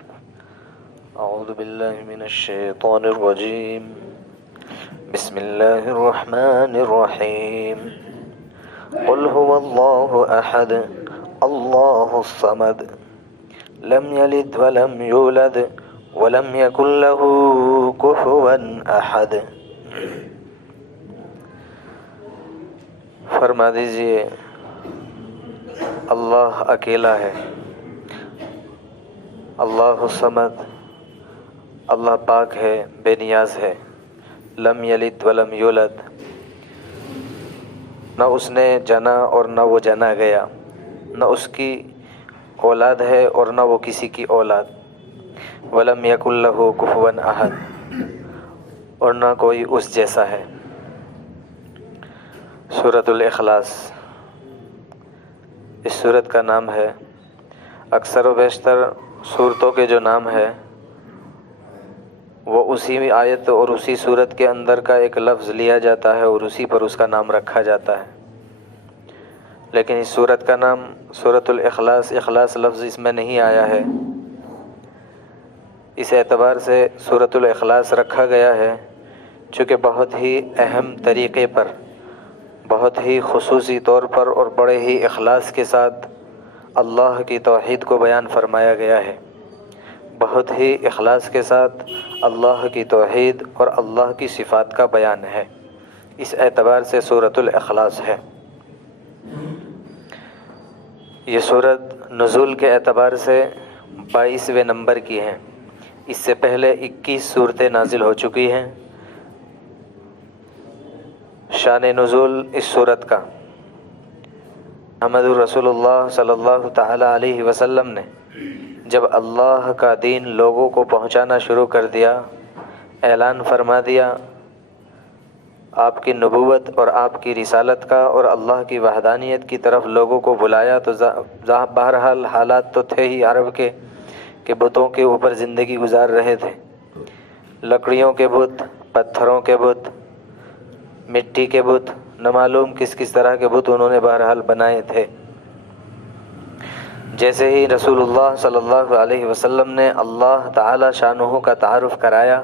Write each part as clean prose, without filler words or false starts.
أعوذ بالله من الشيطان الرجيم. بسم الله الرحمن الرحيم. قل هو الله أحد الله الصمد لم يلد ولم يولد ولم يكن له كفوا أحد. فرما دیجئے اللہ اکیلا ہے، اللہ الصمد، اللہ پاک ہے، بے نیاز ہے، لم یلد ولم یولد، نہ اس نے جنا اور نہ وہ جنا گیا، نہ اس کی اولاد ہے اور نہ وہ کسی کی اولاد، ولم یکن لہ کفوا احد، اور نہ کوئی اس جیسا ہے۔ سورۃ الاخلاص اس سورت کا نام ہے۔ اکثر و بیشتر سورتوں کے جو نام ہے وہ اسی آیت اور اسی سورت کے اندر کا ایک لفظ لیا جاتا ہے اور اسی پر اس کا نام رکھا جاتا ہے، لیکن اس سورت کا نام سورۃ الاخلاص، اخلاص لفظ اس میں نہیں آیا ہے۔ اس اعتبار سے سورۃ الاخلاص رکھا گیا ہے چونکہ بہت ہی اہم طریقے پر، بہت ہی خصوصی طور پر اور بڑے ہی اخلاص کے ساتھ اللہ کی توحید کو بیان فرمایا گیا ہے، بہت ہی اخلاص کے ساتھ اللہ کی توحید اور اللہ کی صفات کا بیان ہے، اس اعتبار سے سورۃ الاخلاص ہے۔ یہ سورت نزول کے اعتبار سے 22ویں نمبر کی ہے۔ اس سے پہلے 21 صورتیں نازل ہو چکی ہیں۔ شان نزول اس سورت کا، محمد رسول اللہ صلی اللہ تعالی علیہ وسلم نے جب اللہ کا دین لوگوں کو پہنچانا شروع کر دیا، اعلان فرما دیا آپ کی نبوت اور آپ کی رسالت کا اور اللہ کی وحدانیت کی طرف لوگوں کو بلایا، تو بہرحال حالات تو تھے ہی عرب کے کہ بتوں کے اوپر زندگی گزار رہے تھے، لکڑیوں کے بت، پتھروں کے بت، مٹی کے بت، نہ معلوم کس کس طرح کے بت انہوں نے بہرحال بنائے تھے۔ جیسے ہی رسول اللہ صلی اللہ علیہ وسلم نے اللہ تعالی شانہ کا تعارف کرایا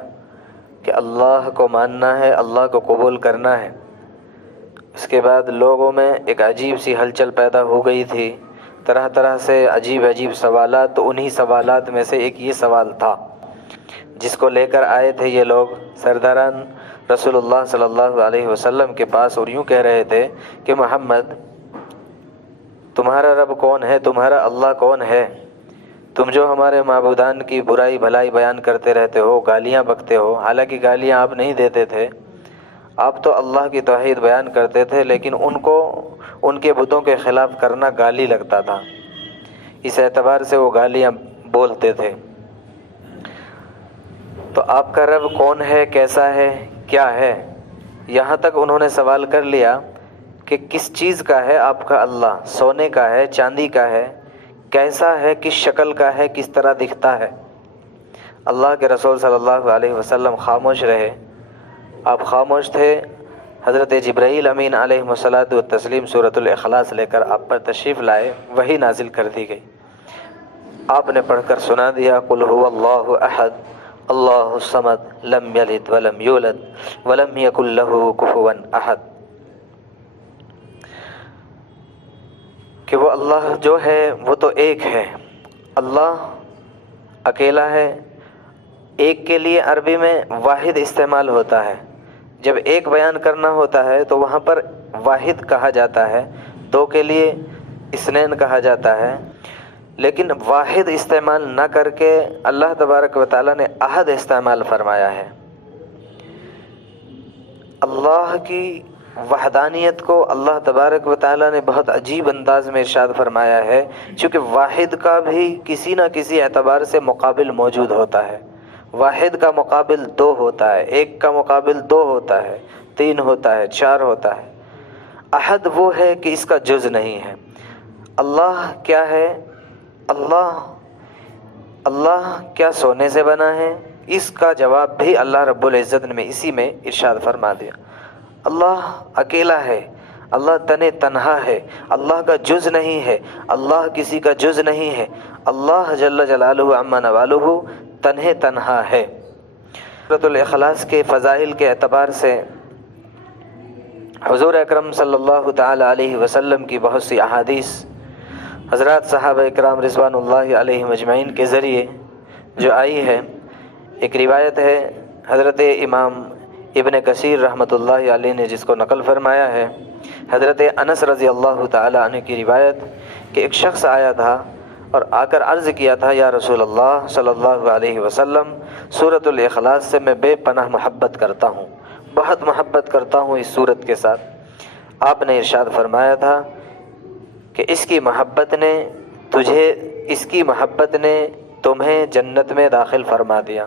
کہ اللہ کو ماننا ہے، اللہ کو قبول کرنا ہے، اس کے بعد لوگوں میں ایک عجیب سی ہلچل پیدا ہو گئی تھی، طرح طرح سے عجیب عجیب سوالات۔ تو انہی سوالات میں سے ایک یہ سوال تھا جس کو لے کر آئے تھے یہ لوگ سرداران رسول اللہ صلی اللہ علیہ وسلم کے پاس، اور یوں کہہ رہے تھے کہ محمد تمہارا رب کون ہے، تمہارا اللہ کون ہے؟ تم جو ہمارے معبودان کی برائی بھلائی بیان کرتے رہتے ہو، گالیاں بکتے ہو، حالانکہ گالیاں آپ نہیں دیتے تھے، آپ تو اللہ کی توحید بیان کرتے تھے، لیکن ان کو ان کے بتوں کے خلاف کرنا گالی لگتا تھا، اس اعتبار سے وہ گالیاں بولتے تھے۔ تو آپ کا رب کون ہے، کیسا ہے، کیا ہے؟ یہاں تک انہوں نے سوال کر لیا کہ کس چیز کا ہے آپ کا اللہ، سونے کا ہے، چاندی کا ہے، کیسا ہے، کس شکل کا ہے، کس طرح دکھتا ہے؟ اللہ کے رسول صلی اللہ علیہ وسلم خاموش رہے، آپ خاموش تھے۔ حضرت جبرائیل امین علیہ الصلاۃ والتسلیم سورۃ الاخلاص لے کر آپ پر تشریف لائے، وہی نازل کر دی گئی، آپ نے پڑھ کر سنا دیا قل هو اللہ احد اللہ الصمد لم یلد ولم یولد ولم یکن لہ کفوا احد، کہ وہ اللہ جو ہے وہ تو ایک ہے، اللہ اکیلا ہے۔ ایک کے لیے عربی میں واحد استعمال ہوتا ہے، جب ایک بیان کرنا ہوتا ہے تو وہاں پر واحد کہا جاتا ہے، دو کے لیے اثنین کہا جاتا ہے، لیکن واحد استعمال نہ کر کے اللہ تبارک و تعالیٰ نے احد استعمال فرمایا ہے۔ اللہ کی وحدانیت کو اللہ تبارک و تعالیٰ نے بہت عجیب انداز میں ارشاد فرمایا ہے، چونکہ واحد کا بھی کسی نہ کسی اعتبار سے مقابل موجود ہوتا ہے۔ واحد کا مقابل دو ہوتا ہے، ایک کا مقابل دو ہوتا ہے، تین ہوتا ہے، چار ہوتا ہے۔ احد وہ ہے کہ اس کا جز نہیں ہے۔ اللہ کیا ہے؟ اللہ کیا سونے سے بنا ہے؟ اس کا جواب بھی اللہ رب العزت نے اسی میں ارشاد فرما دیا۔ اللہ اکیلا ہے، اللہ تنہا ہے، اللہ کا جز نہیں ہے، اللہ کسی کا جز نہیں ہے، اللہ جل جلالہ عما نوالہ تنہے تنہا ہے۔ سورۃ الاخلاص کے فضائل کے اعتبار سے حضور اکرم صلی اللہ تعالی علیہ وسلم کی بہت سی احادیث حضرات صحابہ اکرام رضوان اللہ علیہم اجمعین کے ذریعے جو آئی ہے۔ ایک روایت ہے حضرت امام ابن کثیر رحمۃ اللہ علیہ نے جس کو نقل فرمایا ہے، حضرت انس رضی اللہ تعالی عنہ کی روایت کہ ایک شخص آیا تھا اور آ کر عرض کیا تھا، یا رسول اللہ صلی اللہ علیہ وسلم، سورۃ الاخلاص سے میں بے پناہ محبت کرتا ہوں، بہت محبت کرتا ہوں اس سورت کے ساتھ۔ آپ نے ارشاد فرمایا تھا کہ اس کی محبت نے تمہیں جنت میں داخل فرما دیا۔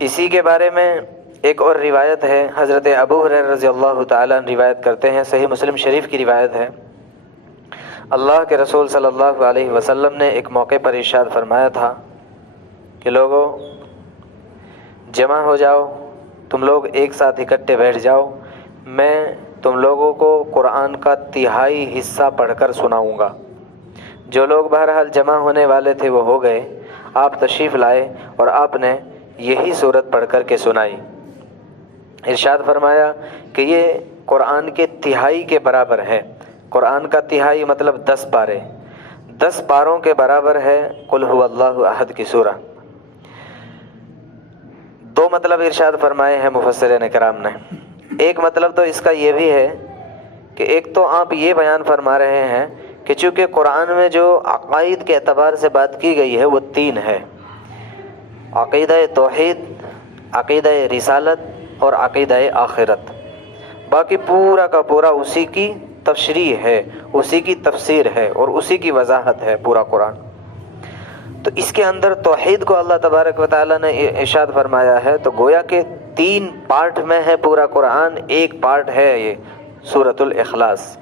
اسی کے بارے میں ایک اور روایت ہے، حضرت ابو ہریرہ رضی اللہ تعالیٰ عنہ روایت کرتے ہیں، صحیح مسلم شریف کی روایت ہے، اللہ کے رسول صلی اللہ علیہ وسلم نے ایک موقع پر ارشاد فرمایا تھا کہ لوگوں جمع ہو جاؤ، تم لوگ ایک ساتھ اکٹھے بیٹھ جاؤ، میں تم لوگوں کو قرآن کا تہائی حصہ پڑھ کر سناؤں گا۔ جو لوگ بہرحال جمع ہونے والے تھے وہ ہو گئے، آپ تشریف لائے اور آپ نے یہی صورت پڑھ کر کے سنائی۔ ارشاد فرمایا کہ یہ قرآن کے تہائی کے برابر ہے۔ قرآن کا تہائی مطلب 10 پارے، 10 پاروں کے برابر ہے قل هو اللہ احد کی سورہ۔ 2 مطلب ارشاد فرمائے ہیں مفسرین کرام نے۔ ایک مطلب تو اس کا یہ بھی ہے کہ ایک تو آپ یہ بیان فرما رہے ہیں کہ چونکہ قرآن میں جو عقائد کے اعتبار سے بات کی گئی ہے وہ 3 ہے، عقیدہ توحید، عقیدہ رسالت اور عقیدہ آخرت۔ باقی پورا کا پورا اسی کی تشریح ہے، اسی کی تفسیر ہے اور اسی کی وضاحت ہے پورا قرآن۔ تو اس کے اندر توحید کو اللہ تبارک و تعالیٰ نے ارشاد فرمایا ہے، تو گویا کہ 3 پارٹ میں ہے پورا قرآن، ایک پارٹ ہے یہ سورۃ الاخلاص۔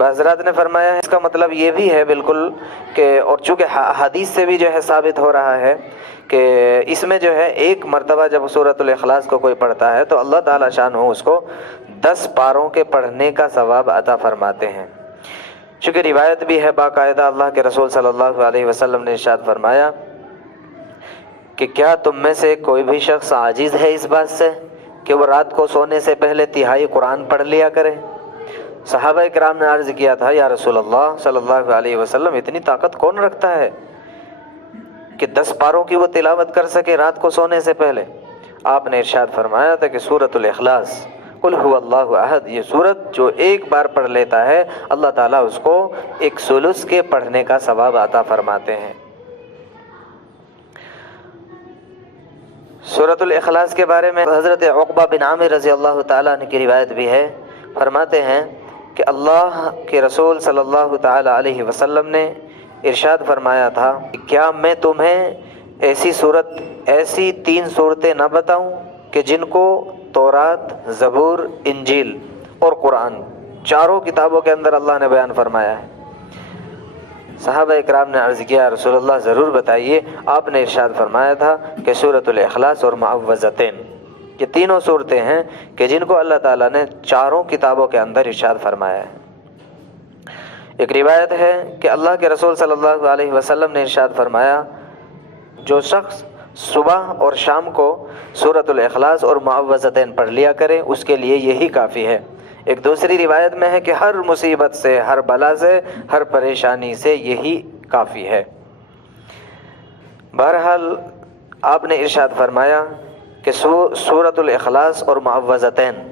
حضرات نے فرمایا ہے اس کا مطلب یہ بھی ہے بالکل کہ، اور چونکہ حدیث سے بھی جو ہے ثابت ہو رہا ہے کہ اس میں جو ہے ایک مرتبہ جب سورۃ الاخلاص کو کوئی پڑھتا ہے تو اللہ تعالیٰ شان ہو اس کو 10 پاروں کے پڑھنے کا ثواب عطا فرماتے ہیں۔ چونکہ روایت بھی ہے باقاعدہ، اللہ کے رسول صلی اللہ علیہ وسلم نے ارشاد فرمایا کہ کیا تم میں سے کوئی بھی شخص عاجز ہے اس بات سے کہ وہ رات کو سونے سے پہلے تہائی قرآن پڑھ لیا کرے؟ صحابہ کرام نے عرض کیا تھا، یا رسول اللہ صلی اللہ علیہ وسلم، اتنی طاقت کون رکھتا ہے کہ 10 پاروں کی وہ تلاوت کر سکے رات کو سونے سے پہلے؟ آپ نے ارشاد فرمایا تھا کہ سورۃ الاخلاص قل هو اللہ احد، یہ سورت جو ایک بار پڑھ لیتا ہے اللہ تعالیٰ اس کو 1/3 کے پڑھنے کا ثواب عطا فرماتے ہیں۔ سورۃ الاخلاص کے بارے میں حضرت عقبہ بن عامر رضی اللہ تعالیٰ عنہ کی روایت بھی ہے، فرماتے ہیں کہ اللہ کے رسول صلی اللہ تعالیٰ علیہ وسلم نے ارشاد فرمایا تھا کہ کیا میں تمہیں ایسی 3 صورتیں نہ بتاؤں کہ جن کو تورات، زبور، انجیل اور قرآن، چاروں کتابوں کے اندر اللہ نے بیان فرمایا ہے۔ صحابہ اکرام نے عرض کیا، رسول اللہ ضرور بتائیے۔ آپ نے ارشاد فرمایا تھا کہ سورۃ الاخلاص اور معوذتین، یہ تینوں صورتیں ہیں کہ جن کو اللہ تعالیٰ نے چاروں کتابوں کے اندر ارشاد فرمایا ہے۔ ایک روایت ہے کہ اللہ کے رسول صلی اللہ علیہ وسلم نے ارشاد فرمایا، جو شخص صبح اور شام کو سورۃ الاخلاص اور معوذتین پڑھ لیا کرے اس کے لیے یہی کافی ہے۔ ایک دوسری روایت میں ہے کہ ہر مصیبت سے، ہر بلا سے، ہر پریشانی سے یہی کافی ہے۔ بہرحال آپ نے ارشاد فرمایا کہ سورۃ الاخلاص اور معوذتین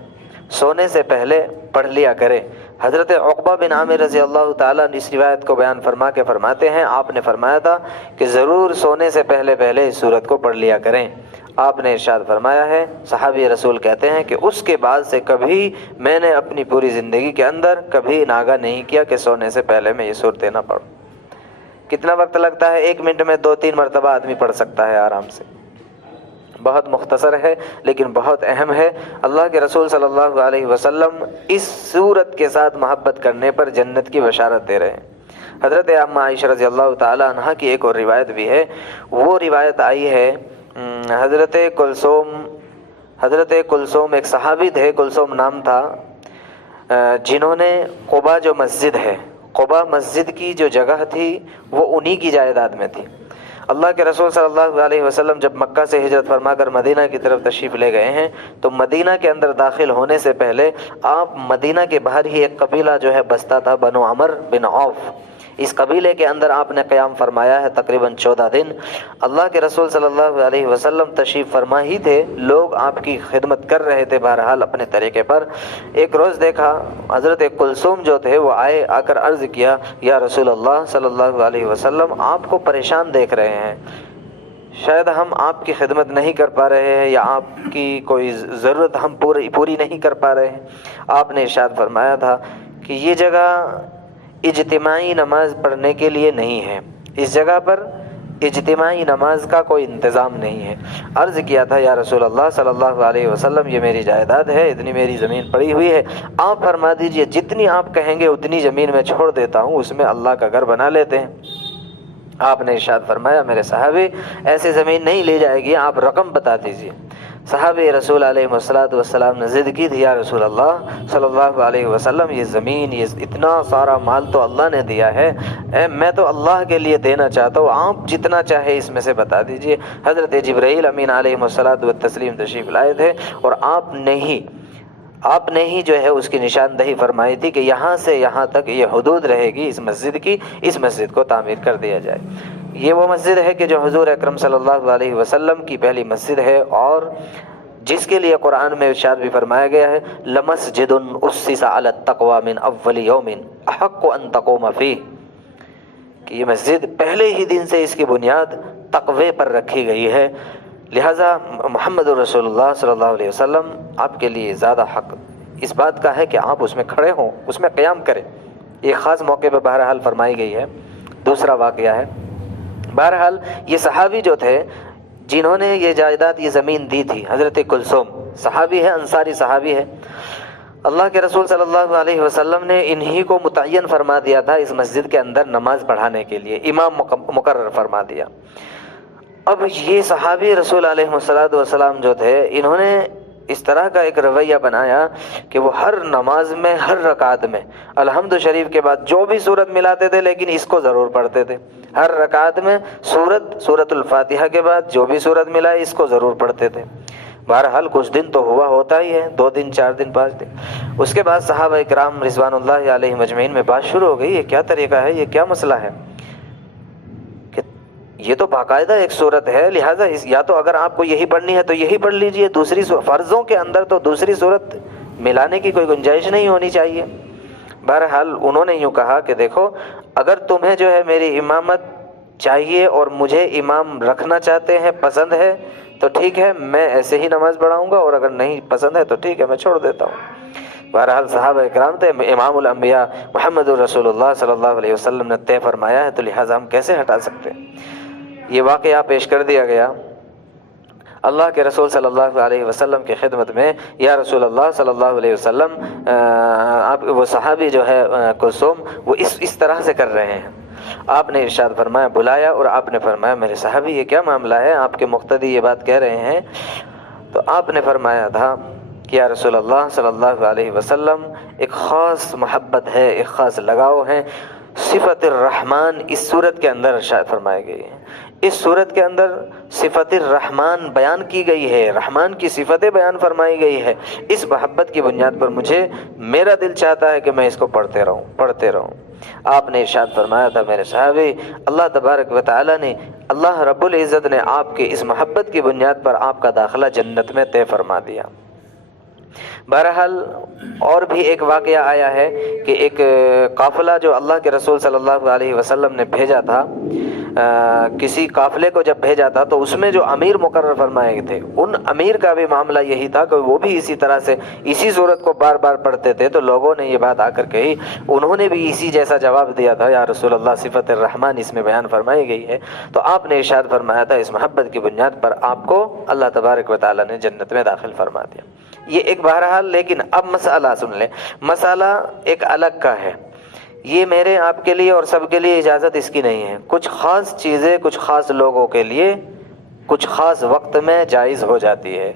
سونے سے پہلے پڑھ لیا کرے۔ حضرت عقبہ بن عامر رضی اللہ تعالیٰ نے اس روایت کو بیان فرما کے فرماتے ہیں، آپ نے فرمایا تھا کہ ضرور سونے سے پہلے اس سورت کو پڑھ لیا کریں۔ آپ نے ارشاد فرمایا ہے، صحابی رسول کہتے ہیں کہ اس کے بعد سے کبھی میں نے اپنی پوری زندگی کے اندر کبھی ناگہ نہیں کیا کہ سونے سے پہلے میں یہ صورتیں نہ پڑھوں۔ کتنا وقت لگتا ہے؟ 1 منٹ میں 2-3 مرتبہ آدمی پڑھ سکتا ہے آرام سے۔ بہت مختصر ہے لیکن بہت اہم ہے۔ اللہ کے رسول صلی اللہ علیہ وسلم اس صورت کے ساتھ محبت کرنے پر جنت کی بشارت دے رہے ہیں۔ حضرت عامہ عائشہ رضی اللہ تعالیٰ عنہا کی ایک اور روایت بھی ہے، وہ روایت آئی ہے حضرت کلثوم ایک صحابی تھے، کلثوم نام تھا، جنہوں نے قباء جو مسجد ہے، قبا مسجد کی جو جگہ تھی وہ انہی کی جائیداد میں تھی۔ اللہ کے رسول صلی اللہ علیہ وسلم جب مکہ سے ہجرت فرما کر مدینہ کی طرف تشریف لے گئے ہیں تو مدینہ کے اندر داخل ہونے سے پہلے آپ مدینہ کے باہر ہی ایک قبیلہ جو ہے بستا تھا، بنو عمر بن عوف، اس قبیلے کے اندر آپ نے قیام فرمایا ہے تقریباً 14 دن۔ اللہ کے رسول صلی اللہ علیہ وسلم تشریف فرما ہی تھے، لوگ آپ کی خدمت کر رہے تھے بہرحال اپنے طریقے پر۔ ایک روز دیکھا حضرت کلثوم جو تھے وہ آئے، آ کر عرض کیا یا رسول اللہ صلی اللہ علیہ وسلم آپ کو پریشان دیکھ رہے ہیں، شاید ہم آپ کی خدمت نہیں کر پا رہے ہیں یا آپ کی کوئی ضرورت ہم پوری نہیں کر پا رہے ہیں۔ آپ نے ارشاد فرمایا تھا کہ یہ جگہ اجتماعی نماز پڑھنے کے لیے نہیں ہے، اس جگہ پر اجتماعی نماز کا کوئی انتظام نہیں ہے۔ عرض کیا تھا یا رسول اللہ صلی اللہ علیہ وسلم یہ میری جائیداد ہے، اتنی میری زمین پڑی ہوئی ہے، آپ فرما دیجئے جتنی آپ کہیں گے اتنی زمین میں چھوڑ دیتا ہوں، اس میں اللہ کا گھر بنا لیتے ہیں۔ آپ نے ارشاد فرمایا میرے صحابی ایسے زمین نہیں لی جائے گی، آپ رقم بتا دیجئے۔ صحابہ رسول علیہ والسلام نے ضد کی تھی یا رسول اللہ صلی اللہ علیہ وسلم یہ زمین، یہ اتنا سارا مال تو اللہ نے دیا ہے، میں تو اللہ کے لیے دینا چاہتا ہوں، آپ جتنا چاہے اس میں سے بتا دیجئے۔ حضرت جبرائیل امین علیہ التسلیم تشریف لائے تھے اور آپ نے ہی جو ہے اس کی نشاندہی فرمائی تھی کہ یہاں سے یہاں تک یہ حدود رہے گی اس مسجد کی، اس مسجد کو تعمیر کر دیا جائے۔ یہ وہ مسجد ہے کہ جو حضور اکرم صلی اللہ علیہ وسلم کی پہلی مسجد ہے اور جس کے لیے قرآن میں ارشاد بھی فرمایا گیا ہے لَمَسْجِدٌ أُسِّسَ عَلَى التَّقْوَى مِنْ أَوَّلِ يَوْمٍ أَحَقُّ أَن تَقُومَ فِيهِ، کہ یہ مسجد پہلے ہی دن سے اس کی بنیاد تقوی پر رکھی گئی ہے، لہٰذا محمد رسول اللہ صلی اللہ علیہ وسلم آپ کے لیے زیادہ حق اس بات کا ہے کہ آپ اس میں کھڑے ہوں، اس میں قیام کریں۔ ایک خاص موقع پہ بہرحال فرمائی گئی ہے۔ دوسرا واقعہ ہے، بہرحال یہ صحابی جو تھے جنہوں نے یہ جائیداد یہ زمین دی تھی، حضرت کلثوم صحابی ہے، انصاری صحابی ہے، اللہ کے رسول صلی اللہ علیہ وسلم نے انہی کو متعین فرما دیا تھا اس مسجد کے اندر نماز پڑھانے کے لیے، امام مقرر فرما دیا۔ اب یہ صحابی رسول علیہ والسلام جو تھے انہوں نے اس طرح کا ایک رویہ بنایا کہ وہ ہر نماز میں ہر رکعت میں الحمد شریف کے بعد جو بھی سورت ملاتے تھے لیکن اس کو ضرور پڑھتے تھے، ہر رکعت میں سورت الفاتحہ کے بعد جو بھی سورت ملائے اس کو ضرور پڑھتے تھے۔ بہرحال کچھ دن تو ہوا ہوتا ہی ہے، 2 دن 4 دن 5 دن، اس کے بعد صحابہ اکرام رضوان اللہ علیہم اجمعین میں بات شروع ہو گئی یہ کیا طریقہ ہے، یہ کیا مسئلہ ہے، کہ یہ تو باقاعدہ ایک صورت ہے، لہٰذا یا تو اگر آپ کو یہی پڑھنی ہے تو یہی پڑھ لیجئے، دوسری فرضوں کے اندر تو دوسری صورت ملانے کی کوئی گنجائش نہیں ہونی چاہیے۔ بہرحال انہوں نے یوں کہا کہ دیکھو اگر تمہیں جو ہے میری امامت چاہیے اور مجھے امام رکھنا چاہتے ہیں، پسند ہے تو ٹھیک ہے میں ایسے ہی نماز پڑھاؤں گا، اور اگر نہیں پسند ہے تو ٹھیک ہے میں چھوڑ دیتا ہوں۔ بہرحال صحابہ اکرام تھے، امام الانبیاء محمد رسول اللہ صلی اللہ علیہ وسلم نے طے فرمایا ہے تو لہٰذا ہم کیسے ہٹا سکتے ہیں۔ یہ واقعہ پیش کر دیا گیا اللہ کے رسول صلی اللہ علیہ وسلم کی خدمت میں، یا رسول اللہ صلی اللہ علیہ وسلم آپ وہ صحابی جو ہے کلثوم وہ اس طرح سے کر رہے ہیں۔ آپ نے ارشاد فرمایا، بلایا اور آپ نے فرمایا میرے صحابی یہ کیا معاملہ ہے، آپ کے مقتدی یہ بات کہہ رہے ہیں، تو آپ نے فرمایا تھا کہ یا رسول اللہ صلی اللہ علیہ وسلم ایک خاص محبت ہے، ایک خاص لگاؤ ہے، صفت الرحمن اس صورت کے اندر ارشاد فرمائی گئی ہے، اس صورت کے اندر صفت الرحمن بیان کی گئی ہے، رحمان کی صفتیں بیان فرمائی گئی ہے، اس محبت کی بنیاد پر مجھے میرا دل چاہتا ہے کہ میں اس کو پڑھتے رہوں۔ آپ نے ارشاد فرمایا تھا میرے صحابی اللہ تبارک و تعالی نے، اللہ رب العزت نے آپ کے اس محبت کی بنیاد پر آپ کا داخلہ جنت میں طے فرما دیا۔ بہرحال اور بھی ایک واقعہ آیا ہے کہ ایک قافلہ جو اللہ کے رسول صلی اللہ علیہ وسلم نے بھیجا تھا، کسی قافلے کو جب بھیجا تھا تو اس میں جو امیر مقرر فرمائے تھے ان امیر کا بھی معاملہ یہی تھا کہ وہ بھی اسی طرح سے اسی صورت کو بار بار پڑھتے تھے، تو لوگوں نے یہ بات آ کر کہی، انہوں نے بھی اسی جیسا جواب دیا تھا یا رسول اللہ صفت الرحمن اس میں بیان فرمائی گئی ہے، تو آپ نے ارشاد فرمایا تھا اس محبت کی بنیاد پر آپ کو اللہ تبارک و تعالی نے جنت میں داخل فرما دیا۔ یہ ایک بہرحال، لیکن اب مسئلہ سن لیں، مسئلہ ایک الگ کا ہے، یہ میرے آپ کے لیے اور سب کے لیے اجازت اس کی نہیں ہے، کچھ خاص چیزیں کچھ خاص لوگوں کے لیے کچھ خاص وقت میں جائز ہو جاتی ہے۔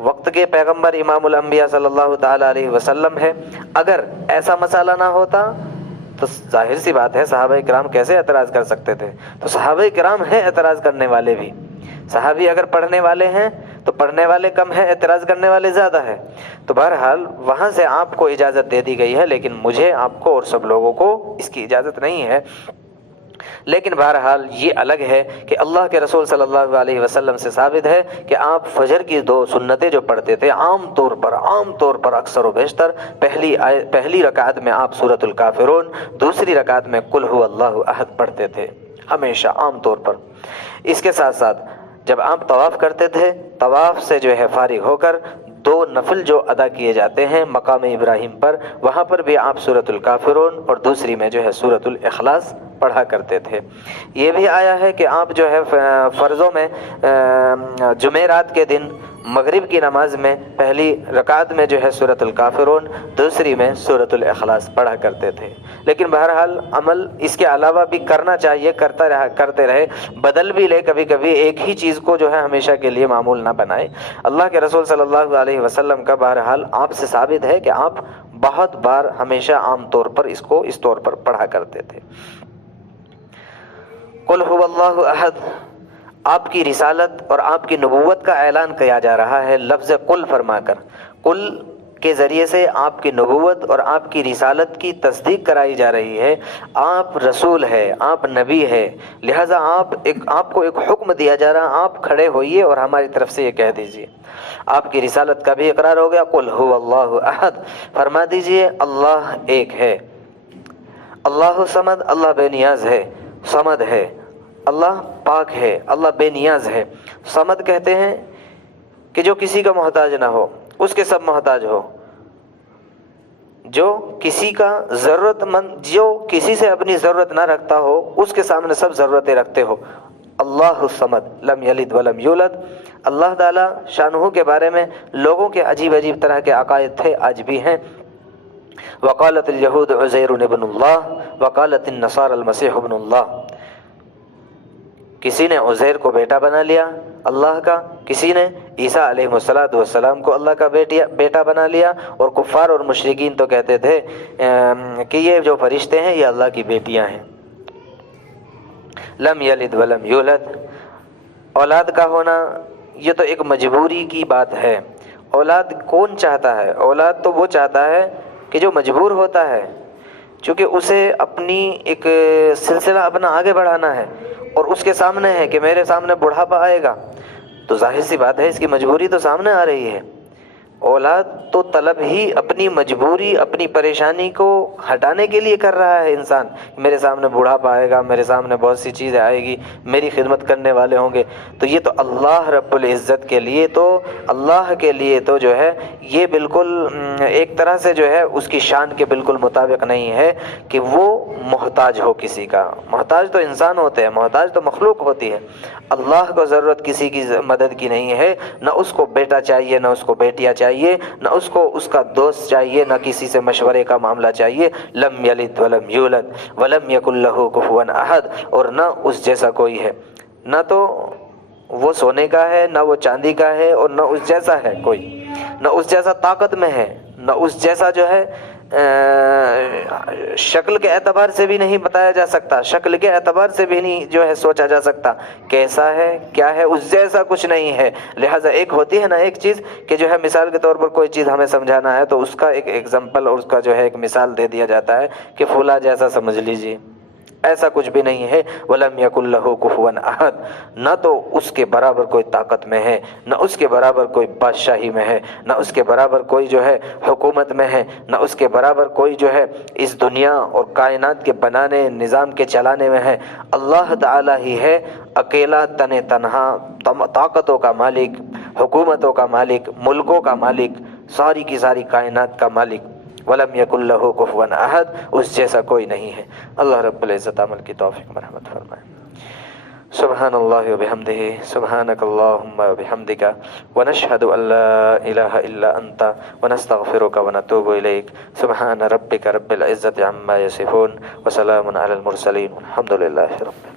وقت کے پیغمبر امام الانبیاء صلی اللہ تعالی علیہ وسلم ہے، اگر ایسا مسئلہ نہ ہوتا تو ظاہر سی بات ہے صحابہ کرام کیسے اعتراض کر سکتے تھے؟ تو صحابہ کرام ہیں اعتراض کرنے والے بھی، صحابی اگر پڑھنے والے ہیں تو پڑھنے والے کم ہیں، اعتراض کرنے والے زیادہ ہیں۔ تو بہرحال وہاں سے آپ کو اجازت دے دی گئی ہے، لیکن مجھے، آپ کو اور سب لوگوں کو اس کی اجازت نہیں ہے۔ لیکن بہرحال یہ الگ ہے کہ اللہ کے رسول صلی اللہ علیہ وسلم سے ثابت ہے کہ آپ فجر کی 2 سنتیں جو پڑھتے تھے عام طور پر اکثر و بیشتر پہلی رکعت میں آپ سورۃ الکافرون، دوسری رکعت میں قل هو اللہ احد پڑھتے تھے، ہمیشہ عام طور پر۔ اس کے ساتھ ساتھ جب آپ طواف کرتے تھے، طواف سے جو ہے فارغ ہو کر 2 نفل جو ادا کیے جاتے ہیں مقام ابراہیم پر، وہاں پر بھی آپ سورۃ الکافرون اور دوسری میں جو ہے سورۃ الاخلاص پڑھا کرتے تھے۔ یہ بھی آیا ہے کہ آپ جو ہے فرضوں میں جمعرات کے دن مغرب کی نماز میں پہلی رکعت میں جو ہے سورۃ الکافرون، دوسری میں سورۃ الاخلاص پڑھا کرتے تھے۔ لیکن بہرحال عمل اس کے علاوہ بھی کرنا چاہیے، کرتے رہے، بدل بھی لے کبھی کبھی، ایک ہی چیز کو جو ہے ہمیشہ کے لیے معمول نہ بنائے۔ اللہ کے رسول صلی اللہ علیہ وسلم کا بہرحال آپ سے ثابت ہے کہ آپ بہت بار ہمیشہ عام طور پر اس کو اس طور پر پڑھا کرتے تھے۔ قل هو اللہ احد، آپ کی رسالت اور آپ کی نبوت کا اعلان کیا جا رہا ہے لفظ قل فرما کر۔ قل کے ذریعے سے آپ کی نبوت اور آپ کی رسالت کی تصدیق کرائی جا رہی ہے۔ آپ رسول ہے، آپ نبی ہے، لہٰذا آپ کو ایک حکم دیا جا رہا، آپ کھڑے ہوئیے اور ہماری طرف سے یہ کہہ دیجئے۔ آپ کی رسالت کا بھی اقرار ہو گیا، قل هو اللہ احد، فرما دیجئے اللہ ایک ہے، اللہ صمد، اللہ بے نیاز ہے، صمد ہے، اللہ پاک ہے، اللہ بے نیاز ہے۔ صمد کہتے ہیں کہ جو کسی کا محتاج نہ ہو، اس کے سب محتاج ہو، جو کسی کا ضرورت مند، جو کسی سے اپنی ضرورت نہ رکھتا ہو، اس کے سامنے سب ضرورتیں رکھتے ہو، اللہ الصمد لم یلد ولم یولد۔ اللہ تعالیٰ شانہ کے بارے میں لوگوں کے عجیب طرح کے عقائد تھے، آج بھی ہیں۔ وقالت الیہود عزیر ابن اللہ وقالت النصارى المسیح ابن اللہ۔ کسی نے عزیر کو بیٹا بنا لیا اللہ کا، کسی نے عیسیٰ علیہ السلام کو اللہ کا بیٹا بنا لیا، اور کفار اور مشرکین تو کہتے تھے کہ یہ جو فرشتے ہیں یہ اللہ کی بیٹیاں ہیں۔ لم یلد ولم یولد، اولاد کا ہونا یہ تو ایک مجبوری کی بات ہے۔ اولاد کون چاہتا ہے؟ اولاد تو وہ چاہتا ہے کہ جو مجبور ہوتا ہے، چونکہ اسے اپنی ایک سلسلہ اپنا آگے بڑھانا ہے، اور اس کے سامنے ہے کہ میرے سامنے بڑھاپا آئے گا، تو ظاہر سی بات ہے اس کی مجبوری تو سامنے آ رہی ہے۔ اولاد تو طلب ہی اپنی مجبوری، اپنی پریشانی کو ہٹانے کے لیے کر رہا ہے انسان۔ میرے سامنے بڑھاپا آئے گا، میرے سامنے بہت سی چیزیں آئے گی، میری خدمت کرنے والے ہوں گے، تو یہ تو اللہ رب العزت کے لیے تو، اللہ کے لیے تو جو ہے یہ بالکل ایک طرح سے جو ہے اس کی شان کے بالکل مطابق نہیں ہے کہ وہ محتاج ہو کسی کا۔ محتاج تو انسان ہوتے ہیں، محتاج تو مخلوق ہوتی ہے۔ اللہ کو ضرورت کسی کی مدد کی نہیں ہے، نہ اس کو بیٹا چاہیے، نہ اس کو بیٹیاں چاہیے، نہ اس کو اس کا دوست چاہیے، نہ کسی سے مشورے کا معاملہ چاہیے۔ لم یلد ولم یولد ولم یکن لہ کفوا احد، اور نہ اس جیسا کوئی ہے، نہ تو وہ سونے کا ہے، نہ وہ چاندی کا ہے، اور نہ اس جیسا ہے کوئی، نہ اس جیسا طاقت میں ہے، نہ اس جیسا جو ہے شکل کے اعتبار سے بھی نہیں بتایا جا سکتا، شکل کے اعتبار سے بھی نہیں جو ہے سوچا جا سکتا کیسا ہے کیا ہے، اس جیسا کچھ نہیں ہے۔ لہٰذا ایک ہوتی ہے نا ایک چیز کہ جو ہے مثال کے طور پر کوئی چیز ہمیں سمجھانا ہے تو اس کا ایک ایگزامپل اور اس کا جو ہے ایک مثال دے دیا جاتا ہے کہ فلاں جیسا سمجھ لیجیے، ایسا کچھ بھی نہیں ہے۔ وَلَمْ يَكُنْ لَهُ كُفُوًا أَحَدٌ، نہ تو اس کے برابر کوئی طاقت میں ہے، نہ اس کے برابر کوئی بادشاہی میں ہے، نہ اس کے برابر کوئی جو ہے حکومت میں ہے، نہ اس کے برابر کوئی جو ہے اس دنیا اور کائنات کے بنانے، نظام کے چلانے میں ہے۔ اللہ تعالیٰ ہی ہے اکیلا تنہا، طاقتوں کا مالک، حکومتوں کا مالک، ملکوں کا مالک، ساری کی ساری کائنات کا مالک۔ وَلَمْ يَكُنْ لَهُ كُفُوًا أَحَدٌ، اس جیسا کوئی نہیں ہے۔ اللہ رب العزت عمل کی توفیق مرحمت فرمائے۔ سبحان اللہ وبحمدہ، سبحانک اللہم وبحمدک، ونشہد ان لا الہ الا انت، ونستغفرک ونتوب الیک۔ سبحان ربک رب العزت عما یصفون، وسلام علی المرسلین، الحمد للہ رب العالمین۔